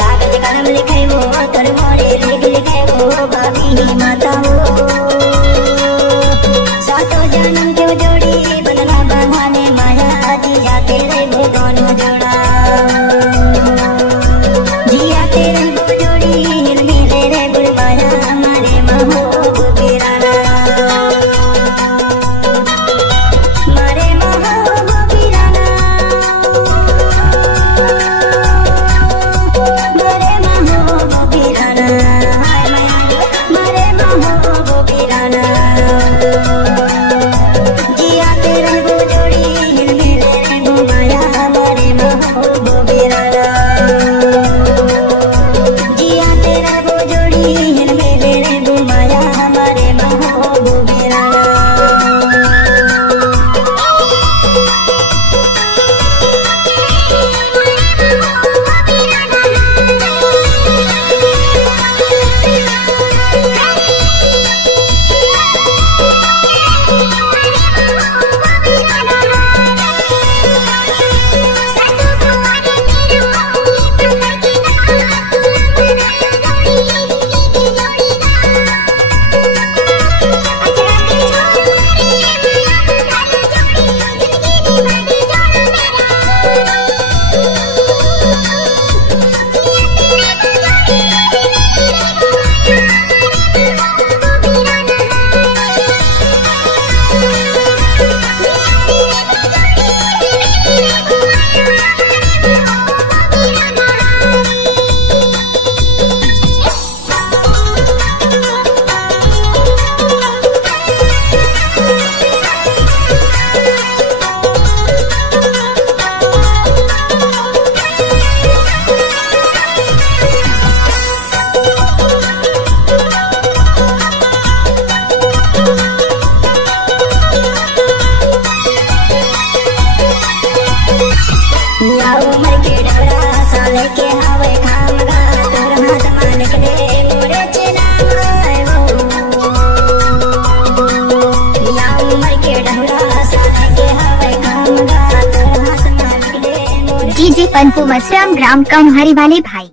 कागज कलम लिखे वो तोर मोरे लिख लिखे वो बाबी माता वो सातों जन्म क्यों जोड़ी बदला बंधाने माया जिया तेरे वो दोनों जोड़ा जिया तेरे वो जोड़ी हिल मिले रे बुलवाया हमारे महबूब बिराना मारे महबूब बिराना मारे महबूब बिराना मारे महबूब बिराना जिया तेरे वो जोड़ी हिल मिले रे बुलवाया हमारे महबूब बिराना जिया तेरे वो जोड़ी हिल मिले रे बुलवाया हमारे महबूब बिराना उमर के डबरा साले के हवे खामगा तोर हाथ मान निकले मोरे चना या उमर के डबरा साले के हवे खामगा तोर हाथ मान निकले डीजे पनपू मसराम ग्राम कमहारी वाले भाई।